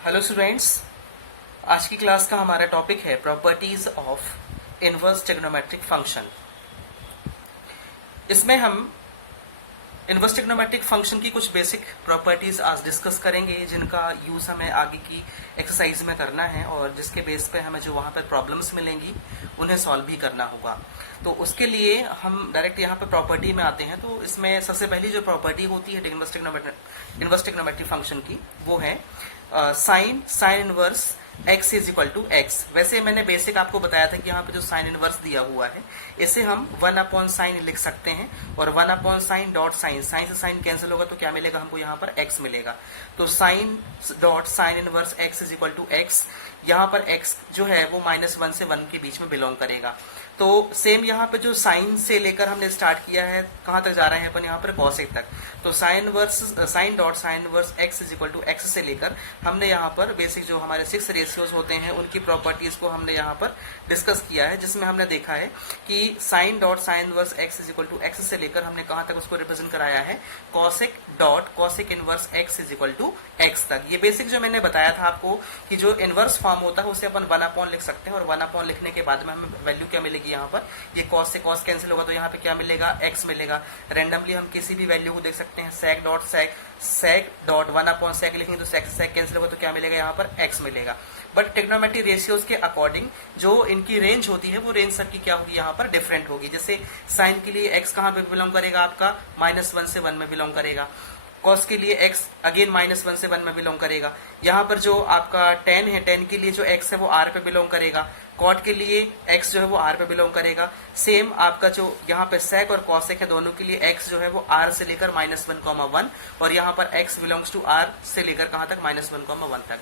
Hello students, आज की class का हमारा टॉपिक है properties of inverse trigonometric function. इसमें हम इनवर्स ट्रिग्नोमेट्रिक फंक्शन की कुछ बेसिक प्रॉपर्टीज आज डिस्कस करेंगे, जिनका यूज हमें आगे की एक्सरसाइज में करना है और जिसके बेस पे हमें जो वहाँ पर प्रॉब्लम्स मिलेंगी उन्हें सॉल्व भी करना होगा। तो उसके लिए हम डायरेक्ट यहाँ पे प्रॉपर्टी में आते हैं। तो इसमें सबसे पहली जो प्रॉपर्टी होती है इनवर्स ट्रिग्नोमेट्रिक फंक्शन की, वो है sine inverse x is equal to x. वैसे मैंने बेसिक आपको बताया था कि यहाँ पे जो साइन इनवर्स दिया हुआ है इसे हम 1/sin लिख सकते हैं और 1/sin डॉट साइन, साइन से साइन कैंसिल होगा तो क्या मिलेगा हमको यहाँ पर x मिलेगा। तो sine dot sine inverse x is equal to x. यहाँ पर x जो है वो -1 से 1 के बीच में बिलोंग करेगा। तो सेम यहाँ पे जो साइन से लेकर हमने स्टार्ट किया है, कहाँ तक जा रहे हैं अपन यहाँ पर कॉसेक तक। तो sine dot sine inverse x is equal to x से लेकर हमने यहाँ पर बेसिक जो हमारे 6 रेशियोज होते हैं उनकी प्रॉपर्टीज को हमने यहाँ पर डिस्कस किया है, जिसमें हमने देखा है कि sine dot sine inverse x is equal to x से लेकर हमने कहाँ तक उसको रिप्रेजेंट कराया है, cosec dot cosec inverse x is equal to x तक। ये बेसिक जो मैंने बताया था आपको कि जो इनवर्स फॉर्म होता है उसे अपन 1/, लिख सकते हैं और 1/, लिखने के बाद में हमें वैल्यू क्या मिलेगी यहाँ पर, ये कॉस से कॉस कैंसिल होगा तो यहाँ पे क्या मिलेगा, x मिलेगा। रैंडमली हम किसी भी वैल्यू को देख सकते हैं, sec डॉट 1/sec लिखेंगे तो sec से sec कैंसिल होगा तो क्या मिलेगा यहाँ पर, x मिलेगा। बट ट्रिग्नोमेट्रिक रेशियोज के अकॉर्डिंग जो इनकी रेंज होती है वो रेंज सबकी क्या होगी यहाँ पर, डिफरेंट होगी। जैसे साइन के लिए x कहाँ पे बिलोंग करेगा आपका, -1 से 1 में बिलोंग करेगा। कॉस के लिए x अगेन -1 से 1 में बिलोंग करेगा। यहाँ पर जो आपका tan है, tan के लिए जो x है वो r पे बिलोंग करेगा। कॉट के लिए x जो है वो r पे बिलोंग करेगा। सेम आपका जो यहाँ पे sec और cosec है, दोनों के लिए x जो है वो r से लेकर -1,1 और यहाँ पर x बिलोंग्स टू r से लेकर कहाँ तक, -1,1 तक।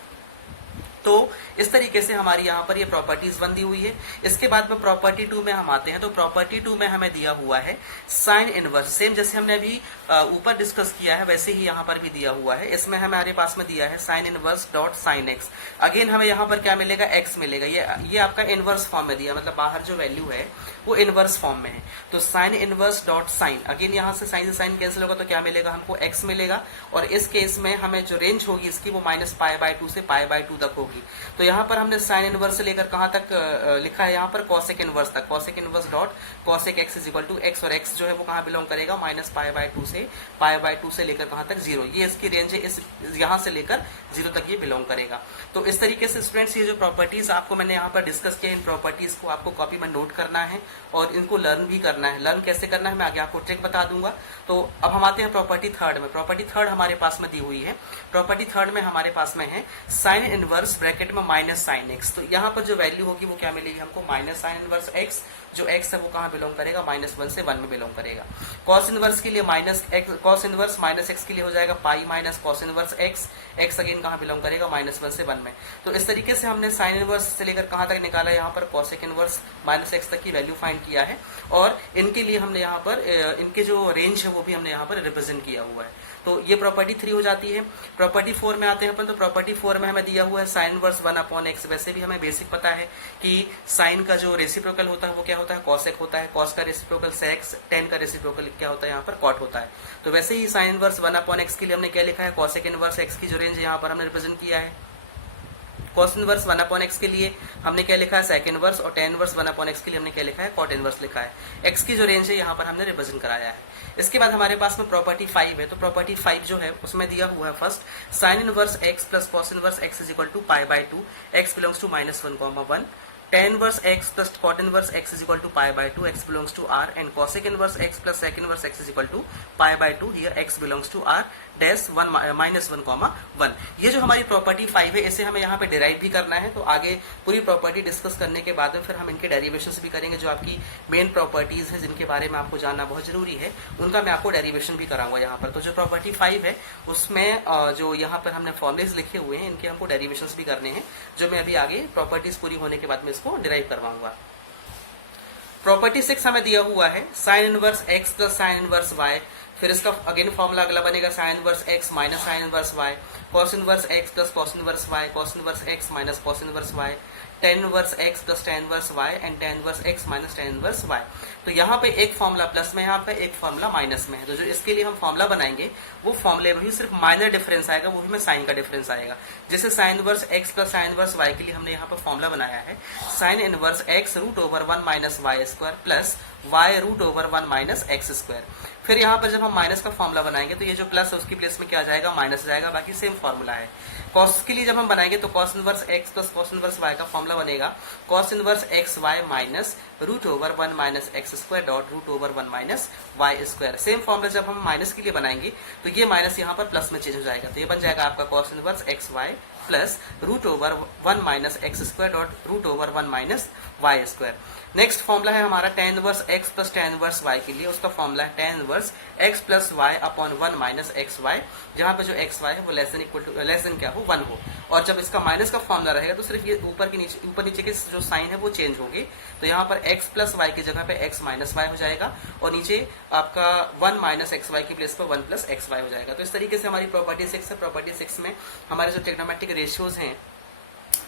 तो इस तरीके से हमारी यहाँ पर ये प्रॉपर्टीज बंदी हुई है। इसके बाद में प्रॉपर्टी 2 में हम आते हैं। तो प्रॉपर्टी 2 में हमें दिया हुआ है साइन इनवर्स, सेम जैसे हमने अभी ऊपर डिस्कस किया है वैसे ही यहाँ पर भी दिया हुआ है। इसमें हमारे पास में दिया है sine inverse dot sine x. Again हमें यहाँ पर क्या मिलेगा, एक्स मिलेगा। ये आपका इनवर्स फॉर्म में दिया, मतलब बाहर जो वैल्यू है वो इनवर्स फॉर्म में है। तो sine inverse dot sine, again यहाँ से साइन कैंसिल होगा तो क्या मिलेगा हमको, एक्स मिलेगा। और इस केस में हमें जो रेंज होगी इसकी वो -π/2 से π/2 तक होगी। तो यहाँ पर हमने साइन इनवर्स से लेकर कहाँ तक लिखा है, यहाँ पर कॉसेक इनवर्स तक, cosec inverse dot cosec x is equal to x. और एक्स जो है वो कहाँ बिलोंग करेगा, -π/2 से π/2 से लेकर कहाँ तक, 0। ये इसकी रेंज है, इस यहाँ से लेकर 0 तक ये बिलोंग करेगा। तो इस तरीके से स्टूडेंट्स ये जो प्रॉपर्टीज आपको मैंने यहाँ पर डिस्कस किया, इन प्रॉपर्टीज को आपको कॉपी में नोट करना है और इनको लर्न भी करना है। लर्न कैसे करना है मैं आगे आपको ट्रिक बता दूंगा। तो अब हम आते हैं प्रॉपर्टी 3 में। प्रॉपर्टी 3 हमारे पास में दी हुई है। प्रॉपर्टी 3 में हमारे पास में है साइन इनवर्स ब्रैकेट में -sin x। तो यहाँ पर जो वैल्यू होगी वो क्या मिलेगी हमको, -sin इनवर्स x। जो x है वो कहाँ बिलोंग करेगा, -1 से 1 में बिलोंग करेगा। cos इनवर्स के लिए cos इनवर्स -x के लिए हो जाएगा pi minus cos inverse x। x again कहाँ बिलोंग करेगा, -1 से 1 में। तो इस तरीके से हमने साइन इनवर्स से लेकर कहाँ तक निकाला, यहाँ पर cosec इनवर्स -x तक की वैल्यू फाइंड किया है। और इनके लिए हमने यहाँ पर इनके जो रेंज है वो भी हमने यहाँ पर रिप्रेजेंट किया हुआ है। तो ये प्रॉपर्टी 3 हो जाती है। प्रॉपर्टी 4 में आते हैं अपन। तो प्रॉपर्टी 4 में हमें दिया हुआ है साइन इनवर्स 1/x। वैसे भी हमें बेसिक पता है कि साइन का जो रेसिप्रोकल होता है वो क्या होता है, कॉसेक होता है। कॉस का रेसिप्रोकल सेक्स, टेन का रेसिप्रोकल क्या होता है यहाँ पर, कॉट होता है। तो वैसे ही साइन इनवर्स 1/x के लिए हमने क्या लिखा है, कॉसेक इनवर्स x की जो रेंज है यहाँ पर हमने रिप्रेजेंट किया है। cos इनवर्स 1/x के लिए हमने क्या लिखा है, sec इनवर्स। और tan इनवर्स 1/x के लिए हमने क्या लिखा है, cot इनवर्स लिखा है। x की जो रेंज है यहाँ पर हमने रिप्रेजेंट कराया है। इसके बाद हमारे पास में प्रॉपर्टी 5 है। तो प्रॉपर्टी 5 जो है उसमें दिया हुआ है first sine inverse x plus cos inverse x is equal to π/2, x belongs to -1,1। tan inverse x plus cot inverse x is equal to π/2, x belongs to r। And cosec inverse x plus sec inverse x is equal to π/2, here x belongs to r dash -1,1। ये जो हमारी property 5 है इसे हमें यहाँ पे derive भी करना है। तो आगे पूरी प्रॉपर्टी डिस्कस करने के बाद में फिर हम इनके डेरिवेशंस भी करेंगे। जो आपकी मेन प्रॉपर्टीज है जिनके बारे में आपको जानना बहुत जरूरी है उनका मैं आपको डेरिवेशन भी कराऊंगा यहाँ पर। तो जो प्रॉपर्टी 5 है उसमें जो यहाँ पर हमने फॉर्मुलेज लिखे हुए हैं इनके हमको डेरिवेशंस भी करने हैं, जो मैं अभी आगे प्रॉपर्टीज पूरी होने के बाद में इसको डिराइव करवाऊंगा। प्रॉपर्टी 6 हमें दिया हुआ है sine inverse x plus sine inverse y। फिर इसका अगेन फॉर्मूला अगला बनेगा sine inverse x minus sine inverse y, cos inverse x plus cos inverse y, cos inverse x minus cos inverse y, tan inverse x plus tan inverse y and tan inverse x minus tan inverse y। तो यहाँ पे एक formula plus में, यहाँ पे एक formula minus में है। तो जो इसके लिए हम फॉर्मूला बनाएंगे वो फॉर्मूले में ही सिर्फ माइनर डिफरेंस आएगा, वो भी में साइन का डिफरेंस आएगा। जैसे sine inverse x plus sine inverse y के लिए हमने यहाँ पर फॉर्मूला बनाया है sine inverse x root over 1 minus Y square plus y root over 1 minus x square. फिर यहाँ पर जब हम माइनस का फॉर्मूला बनाएंगे तो ये जो प्लस है उसकी प्लेस में क्या आ जाएगा, माइनस जाएगा, बाकी सेम फॉर्मूला है। कॉस के लिए जब हम बनाएंगे तो cos inverse x plus cos inverse y का फॉर्मूला बनेगा cos inverse x Y minus root over 1 minus x square dot root over 1 minus Y square. Same formula जब हम माइनस के लिए बनाएंगे तो ये माइनस यहाँ पर प्लस में चेंज हो जाएगा, तो ये बन जाएगा आपका cos inverse x y plus root over 1 minus x square dot root over 1 minus Y square. Next formula है हमारा tan inverse x plus tan inverse y के लिए, उसका फॉर्मूला है tan inverse x plus y upon 1 minus x y, जहां पे जो x Y है वो लेस देन क्या हो, 1 हो। और जब इसका माइनस का फॉर्मूला रहेगा तो सिर्फ ये ऊपर नीचे के जो साइन है वो चेंज होंगे। तो यहाँ पर x प्लस वाई की जगह पे x माइनस वाई हो जाएगा और नीचे आपका 1 माइनस एक्स वाई की प्लेस पर 1 प्लस एक्स वाई हो जाएगा। तो इस तरीके से हमारी प्रॉपर्टी 6 है। प्रॉपर्टी 6 में हमारे जो ट्रिग्नोमेट्रिक रेशियोज हैं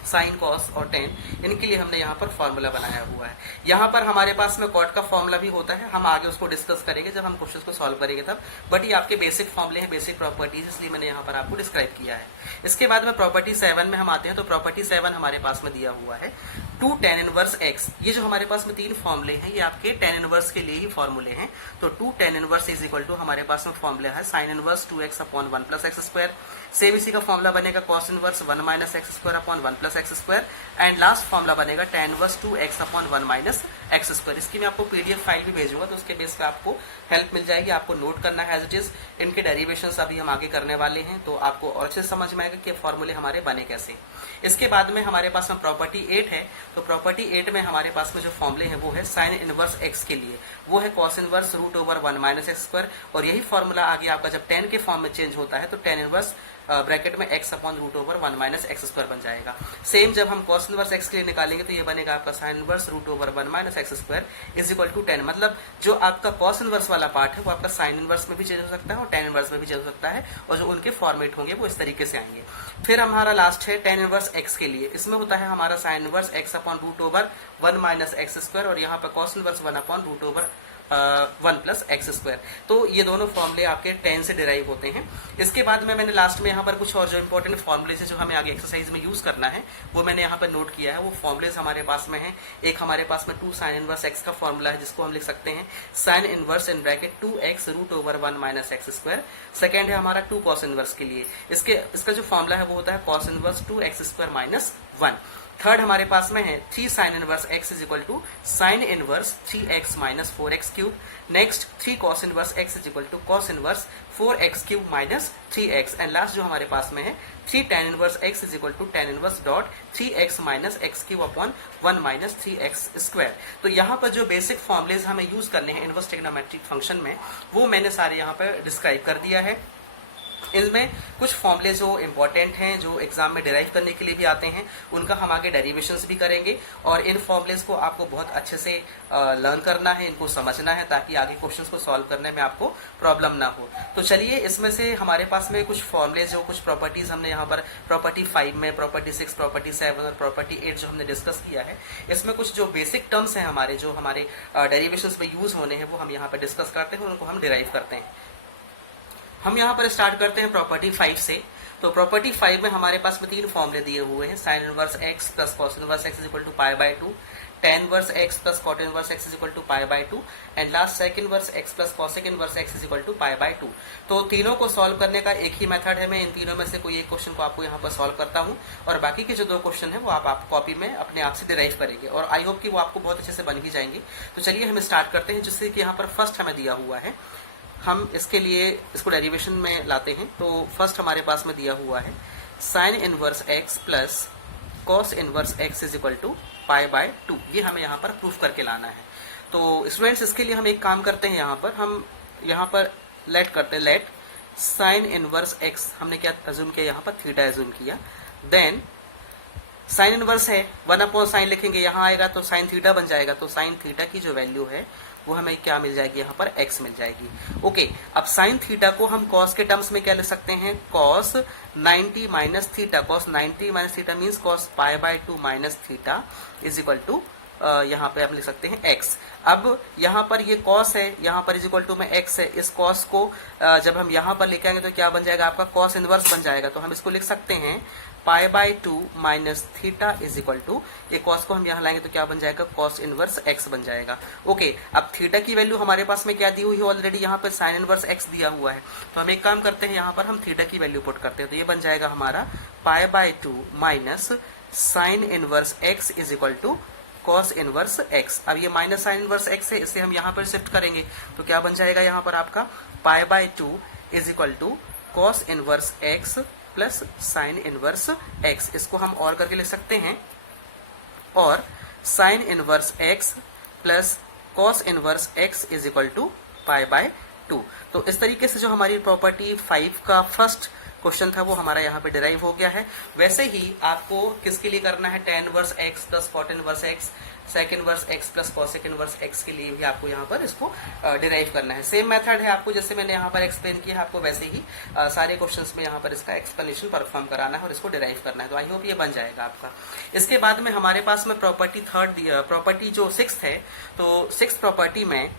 साइन कॉस और टेन, इनके लिए हमने यहाँ पर फॉर्मूला बनाया हुआ है। यहाँ पर हमारे पास में कॉट का फॉर्मूला भी होता है, हम आगे उसको डिस्कस करेंगे जब हम क्वेश्चन को सॉल्व करेंगे तब, बट ये आपके बेसिक फॉर्मूले हैं, बेसिक प्रॉपर्टीज, इसलिए मैंने यहाँ पर आपको डिस्क्राइब किया है। इसके बाद में प्रॉपर्टी 7 में हम आते हैं। तो प्रॉपर्टी 7 हमारे पास में दिया हुआ है 2 tan इनवर्स x। ये जो हमारे पास में 3 फॉर्मूले हैं ये आपके tan इनवर्स के लिए ही फॉर्मूले हैं। तो 2 tan inverse is equal to हमारे पास में फॉर्मूला है sine inverse 2x upon 1 plus x square. Same इसी का फॉर्मूला बनेगा cos inverse 1 minus x square upon 1 plus x square and last formula बनेगा tan inverse 2x upon 1 minus x square. इसकी मैं आपको पीडीएफ फाइल भी भेजूंगा, तो उसके बेस पे आपको हेल्प मिल जाएगी। आपको नोट करना है एज इट इज। इनके डेरिवेशंस अभी हम आगे करने वाले हैं, तो आपको और अच्छे से समझ में आएगा कि फॉर्मूले हमारे बने कैसे। इसके बाद में हमारे पास में प्रॉपर्टी 8 है। तो प्रॉपर्टी 8 में हमारे पास में जो फॉर्मूले हैं वो है साइन इनवर्स x के लिए, वो है cos inverse root over 1 minus x square. और यही फॉर्मूला आगे आपका जब tan के फॉर्म में चेंज होता है तो tan इनवर्स ब्रैकेट में x upon root over 1 minus x square बन जाएगा। सेम जब हम कॉस इनवर्स x के लिए निकालेंगे तो ये बनेगा आपका sine inverse root over 1 minus x square is equal to 10। मतलब जो आपका कॉस इनवर्स वाला पार्ट है वो आपका साइन इनवर्स में भी चेंज हो सकता है और tan इनवर्स में भी चेंज हो सकता है, और जो उनके फॉर्मेट होंगे वो इस तरीके से आएंगे। फिर हमारा लास्ट है tan इनवर्स x के लिए। इसमें होता है हमारा sine inverse x upon root over 1 minus x square और यहाँ पर cos inverse 1 upon root over 1 plus x square. तो ये दोनों फॉर्मूले आपके tan से डिराइव होते हैं। इसके बाद में मैंने लास्ट में यहाँ पर कुछ और जो इंपॉर्टेंट फॉर्मूले जो हमें आगे एक्सरसाइज में यूज करना है वो मैंने यहाँ पर नोट किया है। वो फॉर्मूलेज हमारे पास में है। एक हमारे पास में 2 साइन इनवर्स x का फॉर्मूला है जिसको हम लिख सकते हैं sine inverse in bracket 2x root over 1 minus x square. Second है हमारा 2 कॉस इनवर्स के लिए, इसका जो फॉर्मूला है वो होता है cos inverse 2x square minus 1। Third हमारे पास में है 3 sine inverse x is equal to sine inverse 3x minus 4x cube. Next 3 cos inverse x is equal to cos inverse 4x cube minus 3x। And last जो हमारे पास में है 3 tan inverse x is equal to tan inverse dot 3x minus x cube upon 1 minus 3x square. तो यहाँ पर जो basic formulas हमें यूज करने हैं इनवर्स ट्रिग्नोमेट्रिक फंक्शन में वो मैंने सारे यहाँ पर डिस्क्राइब कर दिया है। इनमें कुछ फॉर्मूले जो इंपॉर्टेंट हैं, जो एग्जाम में डिराइव करने के लिए भी आते हैं, उनका हम आगे डेरिवेशंस भी करेंगे और इन फॉर्मूलेज को आपको बहुत अच्छे से लर्न करना है, इनको समझना है ताकि आगे क्वेश्चंस को सॉल्व करने में आपको प्रॉब्लम ना हो। तो चलिए इसमें से हमारे पास में कुछ फॉर्मूलेज जो कुछ प्रॉपर्टीज हमने यहाँ पर प्रॉपर्टी 5 में, प्रॉपर्टी 6, प्रॉपर्टी 7 और प्रॉपर्टी 8 जो हमने डिस्कस किया है, इसमें कुछ जो बेसिक टर्म्स हैं हमारे जो हमारे डेरिवेशंस में यूज होने हैं वो हम यहाँ पर डिस्कस करते हैं, उनको हम डिराइव करते हैं। हम यहाँ पर स्टार्ट करते हैं प्रॉपर्टी 5 से। तो प्रॉपर्टी 5 में हमारे पास में 3 फॉर्मूले दिए हुए हैं sine inverse x plus cos inverse x is equal to pi by 2, tan inverse x plus cot inverse x is equal to pi by 2 and last sec inverse x plus cosec inverse x is equal to pi by 2। तो तीनों को solve करने का एक ही method है। मैं इन तीनों में से कोई एक क्वेश्चन को आपको यहाँ पर सॉल्व करता हूँ और बाकी के जो 2 क्वेश्चन है वो आप कॉपी में अपने आप से डिराइव करेंगे और आई होप कि वो आपको बहुत अच्छे से बन भी जाएंगे। तो चलिए हम स्टार्ट करते हैं, जिससे कि यहाँ पर फर्स्ट हमें दिया हुआ है, हम इसके लिए इसको डेरिवेशन में लाते हैं। तो फर्स्ट हमारे पास में दिया हुआ है sine inverse x plus cos inverse x is equal to pi by 2। ये हमें यहाँ पर प्रूफ करके लाना है। तो स्टूडेंट्स इसके लिए हम एक काम करते हैं, हम यहाँ पर लेट करते हैं, लेट साइन इनवर्स x, हमने क्या अज्यूम किया यहाँ पर, थीटा अज्यूम किया। देन साइन इनवर्स है 1 अपॉन साइन लिखेंगे, यहाँ आएगा तो साइन थीटा बन जाएगा। तो साइन थीटा की जो वैल्यू है वो हमें क्या मिल जाएगी, यहाँ पर x मिल जाएगी। ओके, अब साइन थीटा को हम cos के टर्म्स में क्या लिख सकते हैं, cos 90 minus theta, cos 90 minus theta means cos pi by 2 minus theta is equal to यहाँ पे आप लिख सकते हैं x। अब यहाँ पर ये cos है, यहाँ पर इज इक्वल टू में x है। इस cos को जब हम यहाँ पर लेके आएंगे तो क्या बन जाएगा, आपका cos इनवर्स बन जाएगा। तो हम इसको लिख सकते हैं pi by 2 minus theta is equal to, ये cos को हम यहाँ लाएंगे तो क्या बन जाएगा, cos इनवर्स x बन जाएगा। ओके, अब थीटा की वैल्यू हमारे पास में क्या दी हुई है ऑलरेडी, यहाँ पर साइन इनवर्स x दिया हुआ है। तो हम एक काम करते हैं, यहाँ पर हम थीटा की वैल्यू पुट करते हैं। तो ये बन जाएगा हमारा pi by 2 minus sine inverse x is equal to cos inverse x। अब ये माइनस साइन इनवर्स x है, इसे हम यहाँ पर शिफ्ट करेंगे तो क्या बन जाएगा, यहाँ पर आपका pi by 2 is equal to cos inverse x plus sine inverse x। इसको हम और करके लिख सकते हैं, और sine inverse x plus cos inverse x is equal to pi by 2। तो इस तरीके से जो हमारी प्रॉपर्टी 5 का फर्स्ट क्वेश्चन था वो हमारा यहाँ पे डिराइव हो गया है। वैसे ही आपको किसके लिए करना है, tan inverse x plus cot inverse x, sec inverse x plus cosec inverse x के लिए भी आपको यहाँ पर इसको डिराइव करना है। सेम मेथड है, आपको जैसे मैंने यहाँ पर एक्सप्लेन किया है, आपको वैसे ही सारे क्वेश्चंस में यहाँ पर इसका एक्सप्लेनेशन परफॉर्म कराना है और इसको डिराइव करना है। तो आई होप ये बन जाएगा आपका। इसके बाद में हमारे पास में प्रॉपर्टी जो 6th है, तो 6th प्रॉपर्टी में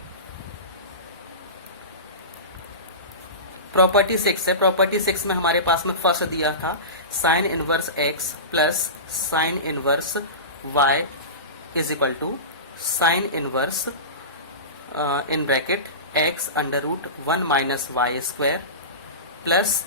प्रॉपर्टी 6 है। प्रॉपर्टी 6 में हमारे पास में फर्स्ट दिया था sine inverse x plus sine inverse y is equal to sine inverse in bracket x under root 1 minus Y square plus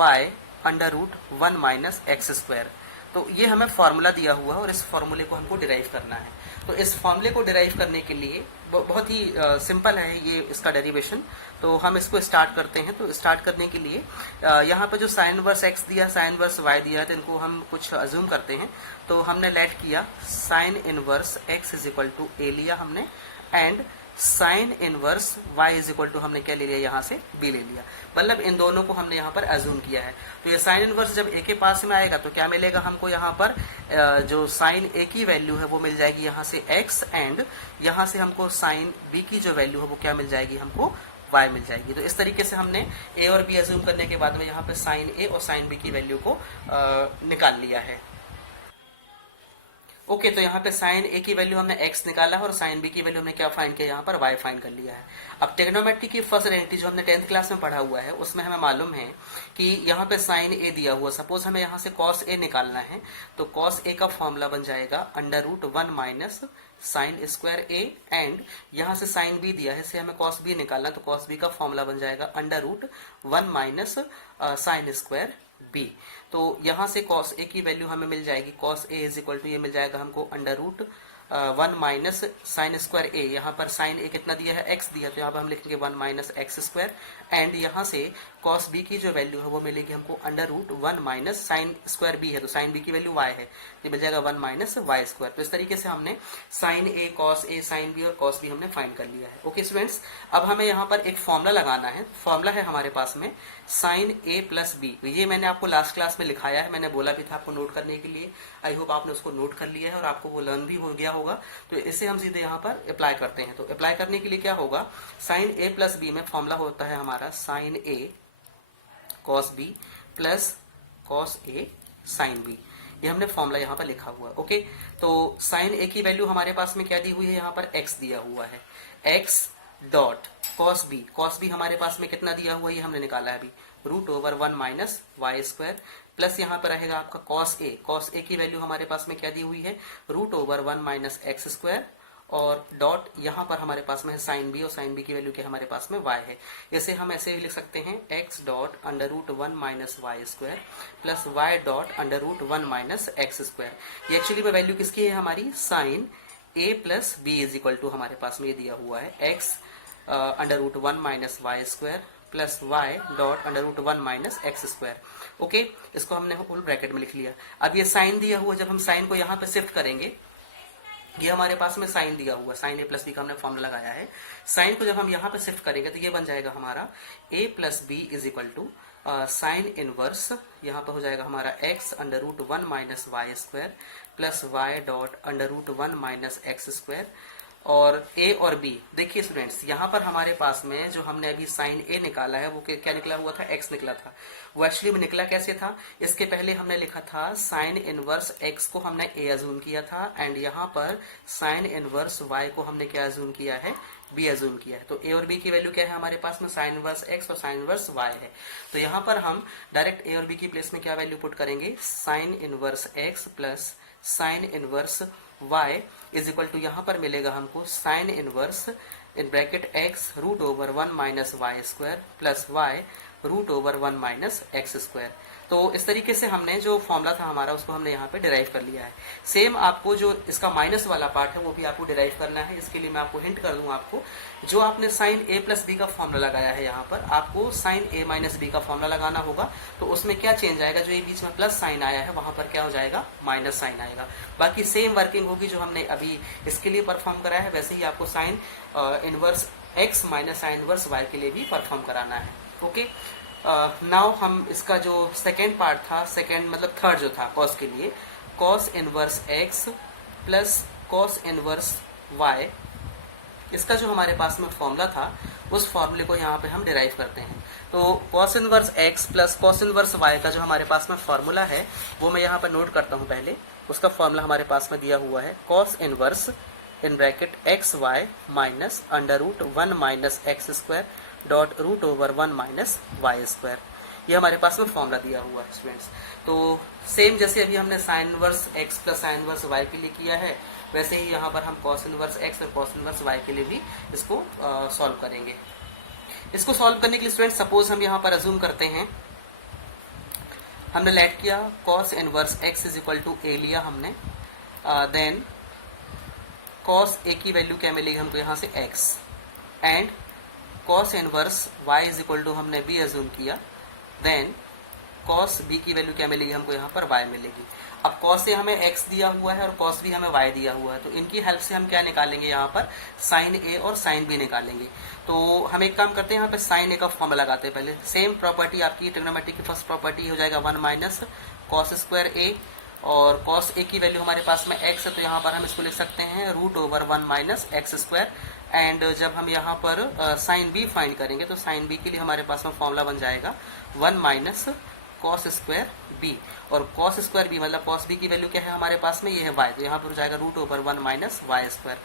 y under root 1 minus x square. तो ये हमें फॉर्मूला दिया हुआ है और इस फॉर्मूले को हमको डिराइव करना है। तो इस फॉर्मूले को डिराइव करने के लिए बहुत ही सिंपल है ये इसका डेरिवेशन। तो हम इसको स्टार्ट करते हैं। तो स्टार्ट करने के लिए यहाँ पे जो साइन इनवर्स x दिया, साइन इनवर्स y दिया है, तो इनको हम कुछ अज्यूम करते हैं। तो हमने लेट किया sine inverse x is equal to a लिया हमने, and sine inverse y is equal to हमने क्या ले लिया, यहाँ से b ले लिया। मतलब इन दोनों को हमने यहाँ पर अज्यूम किया है। तो ये साइन इनवर्स जब a के पास में आएगा तो क्या मिलेगा हमको, यहाँ पर जो साइन a की वैल्यू है वो मिल जाएगी यहाँ से x, एंड यहाँ से हमको साइन b की जो वैल्यू है वो क्या मिल जाएगी, हमको y मिल जाएगी। तो इस तरीके से हमने a और b अज्यूम करने के बाद में यहाँ पे साइन a और साइन b की वैल्यू को निकाल लिया है। ओके, तो यहाँ पे साइन a की वैल्यू हमने x निकाला है और साइन b की वैल्यू हमने क्या फाइंड किया, यहाँ पर y फाइंड कर लिया है। अब ट्रिग्नोमेट्री की फर्स्ट आइडेंटिटी जो हमने 10th क्लास में पढ़ा हुआ है उसमें हमें मालूम है कि यहाँ पे साइन a दिया हुआ, सपोज हमें यहाँ से cos a निकालना है, तो cos a का फॉर्मूला बन जाएगा under root 1 minus sine square a, and यहाँ से साइन b दिया है, इससे हमें cos b निकालना, तो cos b का फॉर्मूला बन जाएगा under root 1 minus sine square b। तो यहाँ से cos a की वैल्यू हमें मिल जाएगी, cos a is equal to ये मिल जाएगा हमको under root 1 minus sine square a। यहाँ पर साइन a कितना दिया है, x दिया, तो यहाँ पर हम लिखेंगे 1 माइनस एक्स स्क्वायर, एंड यहाँ से cos b की जो वैल्यू है वो मिलेगी हमको under root 1 minus sine square b है, तो साइन b की वैल्यू y है, ये मिल जाएगा 1 माइनस वाई स्क्वायर। तो इस तरीके से हमने sine a, cos a, sine b और cos b हमने फाइंड कर लिया है। ओके स्टूडेंट्स, अब हमें यहाँ पर एक फॉर्मूला लगाना है। फॉर्मूला है हमारे पास में साइन a प्लस b। ये मैंने आपको लास्ट क्लास में लिखाया है, मैंने बोला भी था आपको नोट करने के लिए। आई होप आपने उसको नोट कर लिया है और आपको वो लर्न भी हो गया होगा। तो इसे हम सीधे यहाँ पर अप्लाई करते हैं। तो अप्लाई करने के लिए क्या होगा, साइन a प्लस b में फॉर्मूला होता है हमारा sine a cos b plus cos a sine b। ये हमने फॉर्मूला यहाँ पर लिखा हुआ है। ओके, तो साइन a की वैल्यू हमारे पास में क्या दी हुई है, यहाँ पर x दिया हुआ है, x डॉट cos b हमारे पास में कितना दिया हुआ है ये हमने निकाला है अभी, root over 1 minus Y square, plus यहाँ पर रहेगा आपका cos a की वैल्यू हमारे पास में क्या दी हुई है, root over 1 minus x square, और डॉट यहाँ पर हमारे पास में है साइन b, और साइन b की वैल्यू क्या हमारे पास में y है। इसे हम ऐसे भी लिख सकते हैं x dot under root 1 minus Y square plus y dot under root 1 minus x square. ये एक्चुअली में वैल्यू किसकी है हमारी, sine a plus b is equal to हमारे पास में ये दिया हुआ है x under root 1 minus Y square plus y dot under root 1 minus x square. Okay, इसको हमने फुल ब्रैकेट में लिख लिया। अब ये साइन दिया हुआ, जब हम साइन को यहाँ पे शिफ्ट करेंगे, ये हमारे पास में साइन दिया हुआ, साइन a प्लस बी का हमने फॉर्मूला लगाया है। साइन को जब हम यहाँ पे शिफ्ट करेंगे तो ये बन जाएगा हमारा a plus B is equal to sine inverse, यहाँ पर हो जाएगा हमारा x under root 1 minus Y square plus Y dot under root 1 minus x square और a और b। देखिए स्टूडेंट्स, यहाँ पर हमारे पास में जो हमने अभी साइन a निकाला है वो क्या निकला हुआ था, x निकला था। वो एक्चुअली में निकला कैसे था, इसके पहले हमने लिखा था साइन इनवर्स x को हमने a अज्यूम किया था, एंड यहाँ पर साइन इनवर्स y को हमने क्या अज्यूम किया है, b अज्यूम किया है। तो a और b की वैल्यू क्या है हमारे पास में, साइन इनवर्स x और साइन इनवर्स y है। तो यहाँ पर हम डायरेक्ट a और b की प्लेस में क्या वैल्यू पुट करेंगे, sine inverse x plus sine inverse y is equal to यहाँ पर मिलेगा हमको sine inverse in bracket x root over 1 minus Y square plus y root over 1 minus x square. तो इस तरीके से हमने जो फॉर्मूला था हमारा उसको हमने यहाँ पे डिराइव कर लिया है। सेम आपको जो इसका माइनस वाला पार्ट है वो भी आपको डिराइव करना है। इसके लिए मैं आपको हिंट कर दूं, आपको जो आपने साइन a प्लस बी का फॉर्मूला लगाया है यहाँ पर आपको साइन a माइनस बी का फॉर्मूला लगाना होगा। तो उसमें क्या चेंज आएगा, जो ये बीच में प्लस साइन आया है वहां पर क्या हो जाएगा, माइनस साइन आएगा। बाकी सेम वर्किंग होगी जो हमने अभी इसके लिए परफॉर्म कराया है, वैसे ही आपको sign inverse x minus sine inverse y के लिए भी परफॉर्म कराना है। ओके, नाउ हम इसका जो सेकेंड पार्ट था, सेकेंड मतलब थर्ड जो था कॉस के लिए, cos inverse x plus cos inverse y, इसका जो हमारे पास में फॉर्मूला था उस फॉर्मूले को यहाँ पे हम डिराइव करते हैं। तो cos inverse x plus cos inverse y का जो हमारे पास में फॉर्मूला है वो मैं यहाँ पर नोट करता हूँ पहले। उसका फॉर्मूला हमारे पास में दिया हुआ है cos inverse in bracket X Y minus under root 1 minus x square dot root over 1 minus Y square. ये हमारे पास में फॉर्मूला दिया हुआ है स्टूडेंट्स। तो सेम जैसे अभी हमने sign inverse x plus sine inverse y के लिए किया है, वैसे ही यहाँ पर हम कॉस इनवर्स x और कॉस इनवर्स y के लिए भी इसको सॉल्व करेंगे। इसको सॉल्व करने के लिए स्टूडेंट सपोज हम यहाँ पर अज्यूम करते हैं, हमने लेट किया cos inverse x is equal to a लिया हमने, देन कॉस a की वैल्यू क्या मिलेगी हमको यहाँ से x, and cos inverse y is equal to हमने b अज्यूम किया, देन कॉस b की वैल्यू क्या मिलेगी हमको यहाँ पर y मिलेगी। अब कॉस से हमें x दिया हुआ है और कॉस b हमें y दिया हुआ है, तो इनकी हेल्प से हम क्या निकालेंगे यहाँ पर, साइन a और साइन b निकालेंगे। तो हम एक काम करते हैं, यहाँ पे साइन a का फॉर्मूला लगाते हैं पहले। सेम प्रॉपर्टी आपकी ट्रिग्नोमेट्री की फर्स्ट प्रॉपर्टी हो जाएगा 1 माइनस कॉस स्क्वायर a, और कॉस a की वैल्यू हमारे पास में x है तो यहाँ पर हम इसको लिख सकते हैं root over 1 minus x square. And जब हम यहाँ पर साइन b फाइंड करेंगे तो साइन b के लिए हमारे पास में फॉर्मूला बन जाएगा 1 माइनस कॉस स्क्वायर b, और कॉस स्क्वायर b मतलब कॉस b की वैल्यू क्या है हमारे पास में, ये है y, तो यहाँ पर हो जाएगा root over 1 minus Y square.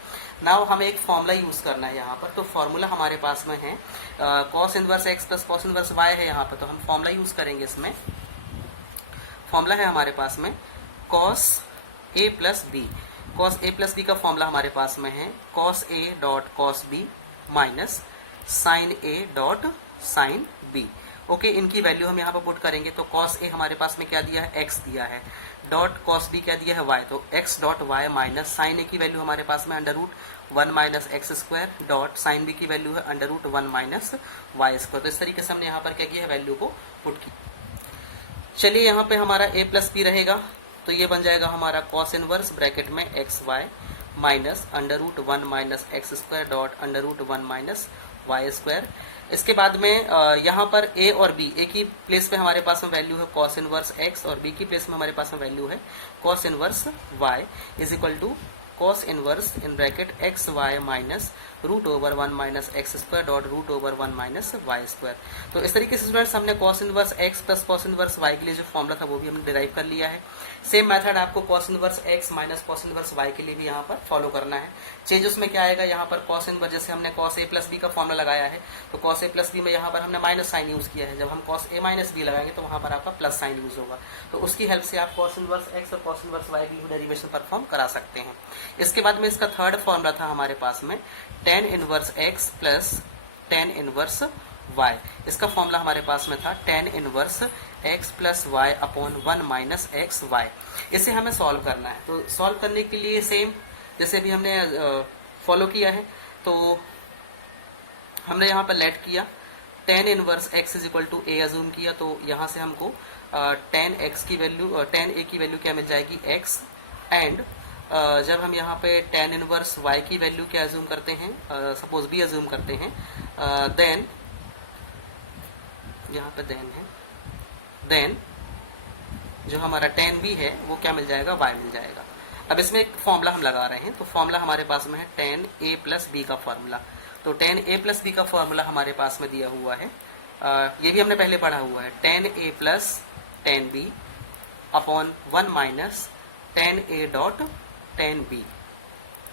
Now हमें एक फॉर्मूला यूज करना है यहाँ पर, तो फॉर्मूला हमारे पास में है cos inverse x plus cos inverse y है यहाँ पर, तो हम फॉर्मूला यूज करेंगे। इसमें फॉर्मूला है हमारे पास में cos a plus B, cos a plus B का फॉर्मूला हमारे पास में है cos a dot cos b minus sine a dot sine b। Okay, इनकी वैल्यू हम यहाँ पर पुट करेंगे, तो कॉस a हमारे पास में क्या दिया है, x दिया है, डॉट कॉस b क्या दिया है, y, तो x dot y minus sine a की वैल्यू हमारे पास में under root 1 minus x square dot sine b की वैल्यू है under root 1 minus Y square. तो इस तरीके से हमने यहाँ पर क्या किया है, वैल्यू को पुट की। चलिए यहाँ पे हमारा a प्लस बी रहेगा, तो ये बन जाएगा हमारा कॉस इनवर्स ब्रैकेट में X Y minus under root 1 minus x square dot under root 1 minus Y square. इसके बाद में यहाँ पर a और b, a की प्लेस पे हमारे पास में वैल्यू है कॉस इनवर्स x और b की प्लेस में हमारे पास में वैल्यू है cos inverse y is equal to cos inverse in bracket X Y minus root over 1 minus x square dot root over 1 minus Y square. तो इस तरीके से स्टूडेंट्स हमने cos inverse x plus cos inverse y के लिए जो formula था वो भी हमने डिराइव कर लिया है। सेम मेथड आपको cos inverse x minus cos inverse y के लिए भी यहाँ पर फॉलो करना है। चेंज उसमें क्या आएगा, यहाँ पर कॉस इनवर्स जैसे हमने कॉस a प्लस बी का फॉर्मूला लगाया है, तो कॉस a प्लस बी में यहाँ पर हमने माइनस साइन यूज किया है। जब हम कॉस a माइनस बी लगाएंगे तो वहाँ पर आपका प्लस साइन यूज होगा, तो उसकी हेल्प से आप कॉस इनवर्स x और कॉस इनवर्स y की डेरिवेशन परफॉर्म करा सकते हैं। इसके बाद में इसका थर्ड फॉर्मूला था हमारे पास में tan inverse x plus tan inverse y। इसका फॉर्मूला हमारे पास में था tan inverse x plus Y upon 1 minus x Y. इसे हमें सॉल्व करना है, तो सॉल्व करने के लिए सेम जैसे भी हमने फॉलो किया है, तो हमने यहाँ पर लेट किया tan inverse x is equal to a assume किया, तो यहाँ से हमको tan x की वैल्यू tan a की वैल्यू क्या मिल जाएगी, x, एंड जब हम यहाँ पे tan इनवर्स y की वैल्यू क्या अज्यूम करते हैं, सपोज b अज्यूम करते हैं, देन यहाँ पे देन है, देन जो हमारा tan b है वो क्या मिल जाएगा, y मिल जाएगा। अब इसमें एक फॉर्मूला हम लगा रहे हैं, तो फॉर्मूला हमारे पास में है tan a प्लस बी का फॉर्मूला। तो tan a प्लस बी का फॉर्मूला हमारे पास में दिया हुआ है, ये भी हमने पहले पढ़ा हुआ है, tan a plus tan b upon 1 minus tan a dot tan b।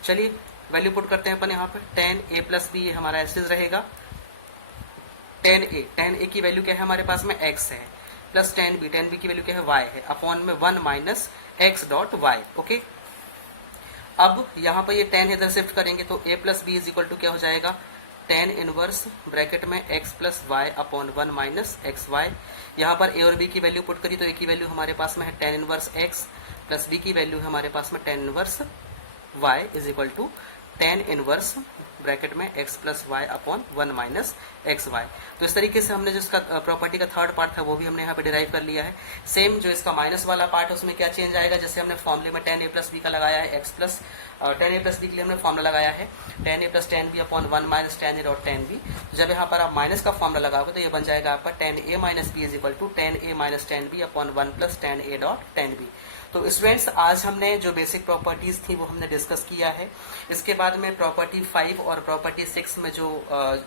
चलिए वैल्यू पुट करते हैं अपन यहाँ पर। tan a प्लस बी ये हमारा ऐसे रहेगा, tan a की वैल्यू क्या है हमारे पास में x है, प्लस tan b की वैल्यू क्या है y है, अपॉन में 1 minus x dot y। Okay, अब यहाँ पर ये tan इधर शिफ्ट करेंगे तो a plus B is equal to क्या हो जाएगा, tan इनवर्स ब्रैकेट में x plus Y upon 1 minus x Y. यहाँ पर a और b की वैल्यू पुट करी तो a की वैल्यू हमारे पास में है tan inverse x, plus b की वैल्यू हमारे पास में tan inverse y is equal to tan inverse bracket में x plus Y upon 1 minus x Y. तो इस तरीके से हमने जो इसका प्रॉपर्टी का थर्ड पार्ट था वो भी हमने यहाँ पे डिराइव कर लिया है। सेम जो इसका माइनस वाला पार्ट है उसमें क्या चेंज आएगा, जैसे हमने फॉर्मूले में tan a प्लस बी का लगाया है x plus tan a plus B के लिए हमने फॉर्मूला लगाया है tan a plus tan b upon 1 minus tan a dot tan b। जब यहाँ पर आप माइनस का फॉर्मूला लगाओगे तो ये बन जाएगा आपका tan a minus B is equal to tan a minus tan b upon 1 plus tan a dot tan b। तो स्टूडेंट्स आज हमने जो बेसिक प्रॉपर्टीज थी वो हमने डिस्कस किया है। इसके बाद में प्रॉपर्टी 5 और प्रॉपर्टी 6 में जो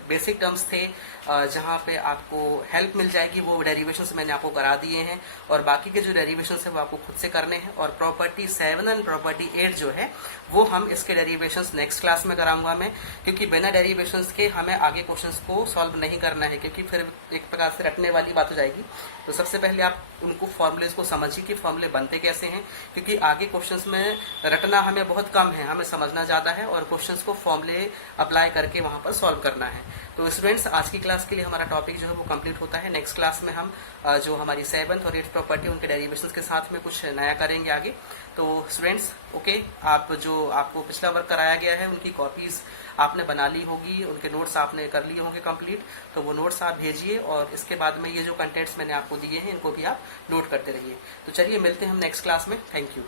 बेसिक टर्म्स थे जहाँ पे आपको हेल्प मिल जाएगी वो डेरिवेशंस मैंने आपको करा दिए हैं, और बाकी के जो डेरिवेशंस है वो आपको खुद से करने हैं। और प्रॉपर्टी 7 एंड प्रॉपर्टी 8 जो है वो हम इसके डेरिवेशंस नेक्स्ट क्लास में कराऊंगा मैं, क्योंकि बिना डेरिवेशंस के हमें आगे क्वेश्चंस को सॉल्व नहीं करना है, क्योंकि फिर एक प्रकार से रटने वाली बात हो जाएगी। तो सबसे पहले आप उनको फॉर्मूलेज को समझिए कि फॉर्मूले बनते कैसे हैं, क्योंकि आगे क्वेश्चंस में रटना हमें बहुत कम है, हमें समझना ज्यादा है और क्वेश्चंस को फॉर्मूले अप्लाई करके वहां पर सॉल्व करना है। तो स्टूडेंट्स आज की क्लास के लिए हमारा टॉपिक जो है वो कंप्लीट होता है। नेक्स्ट क्लास में हम जो हमारी 7th और 8th प्रॉपर्टी उनके डेरिवेशंस के साथ में कुछ नया करेंगे आगे। तो स्टूडेंट्स ओके, आप जो आपको पिछला वर्क कराया गया है उनकी कॉपीज आपने बना ली होगी, उनके नोट्स आपने कर लिए होंगे कंप्लीट, तो वो नोट्स आप भेजिए और इसके बाद में ये जो कंटेंट्स मैंने आपको दिए हैं इनको भी आप नोट करते रहिए। तो चलिए मिलते हैं हम नेक्स्ट क्लास में। Thank you.